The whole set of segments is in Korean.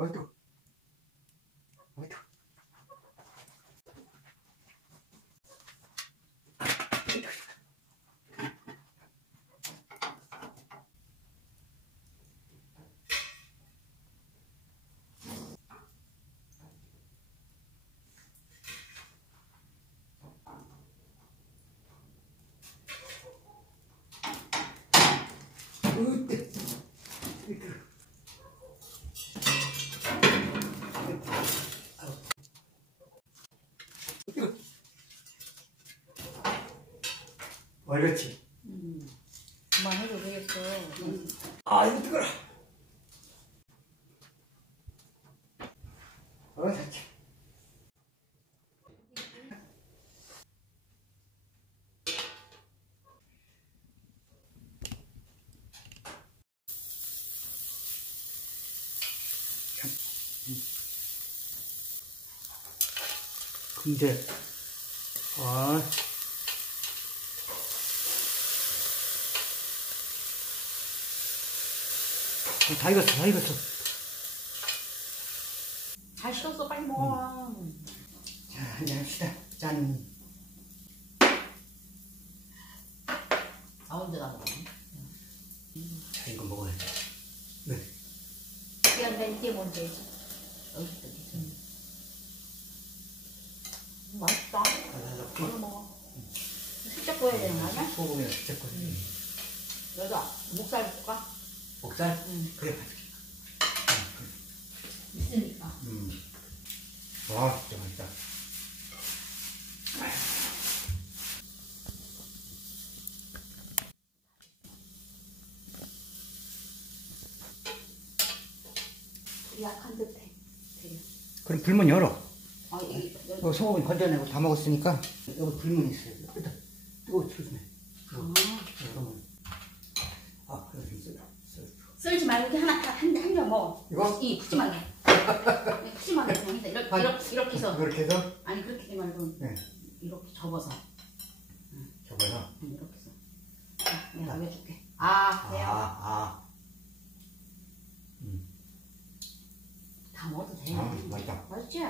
어이구. 어이구. 그렇지. 그만해도 되겠어. 아, 이거 뜨거라. 좋지. 근데, 다 익었어, 다 익었어. 잘 식었어, 빨리 먹어. 자, 한잔 합시다. 짠. 아, 언제 나가? 자, 이거 먹어야 돼. 네. 그냥 맨 뒤에 뭔데? 맛있다. 이거 먹어. 살짝 구워야 되는 거 아니야? 소금이랑 살짝 구워. 여자, 목살 볼까? 목살? 응. 그래, 가져게. 있으니까. 와, 진짜 맛있다. 약한 듯해. 되게. 그럼 불문 열어. 아, 이거 소금이 건져내고 다 먹었으니까 여기 불문이 있어요. 일단 뜨거워 조심해. 그러면 그래 좀 썰지 말고 한 점 먹어. 이거? 이 푸짐하게. 푸짐하게 그냥 해서 이렇게 해서. 그렇게 해서? 아니 그렇게 하지 말고 네. 이렇게 접어서. 접어서? 이렇게 해서. 내가 알려줄게. 돼요. 다 먹어도 돼. 맛있다. 맛있지?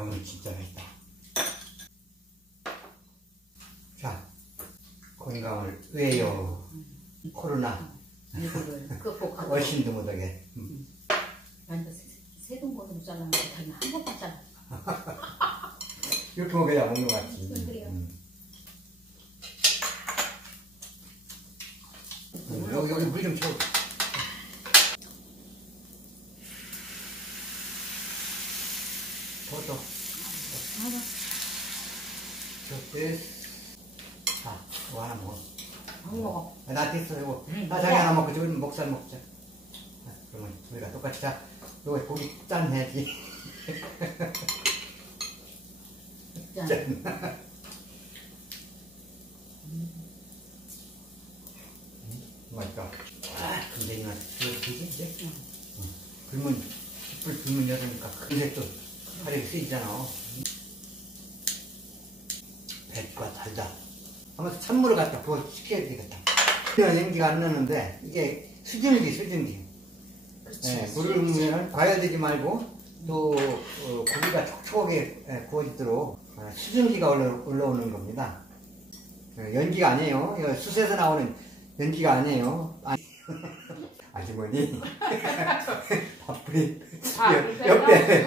오늘 진짜 맛있다. 자, 건강을 위하여 코로나 이거를 극복하고. 어신도 못하게. 난 세동거도 못 잘랐는데 다른 한 번만 잘라. 이렇게 먹어야 먹는 것 같지. 그래요. 여기 물 좀 줘. 더. 자, 이거 하나 먹어. 안 먹어. 나 됐어, 이거. 나 자기 하나 먹고, 저기 목살 먹자. 그러면 우리가 똑같이 자, 이거 고기 짠 해야지. 짠. 맛있다. 근데 이거 되지, 이제? 숯불 불문 열으니까 근데 또 화력이 쓰이잖아. 배가 달다. 아마 찬물을 갖다 부어 시켜야 되겠다. 연기가 안 나는데 이게 수증기. 네, 물을 넣으면 과열되지 말고 또 고기가 촉촉하게 구워지도록 수증기가 올라오는 겁니다. 연기가 아니에요. 이거 숯에서 나오는 연기가 아니에요. 아주머니 밥풀이 옆에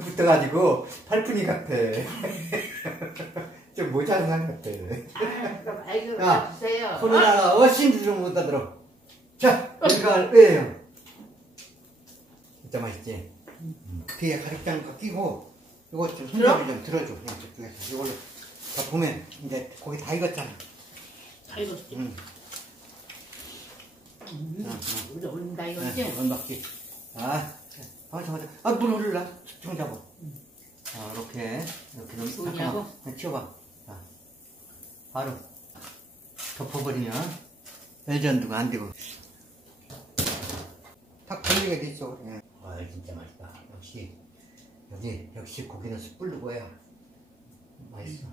붙어가지고 팔푼이 같아. 좀 모자란 사람 같아. 야, 주세요. 코로나가 어신도 좀 못 알아들어. 자, 우리가 왜요? 진짜 맛있지? 뒤에 가죽장 끼고 이거 좀 손잡이 좀 들어줘. 그냥 저쪽에서 이걸로 다 보면 이제 고기 다 익었잖아. 다 익었지? 우리 올린다 이거지? 언박지. 물 흘러. 좀 잡아. 이렇게 좀 잠깐만 치워봐. 바로 덮어버리면 벨전두가 안 되고 탁 걸리게 돼 있어. 진짜 맛있다. 역시 고기는 숯불로 구워야 맛있어.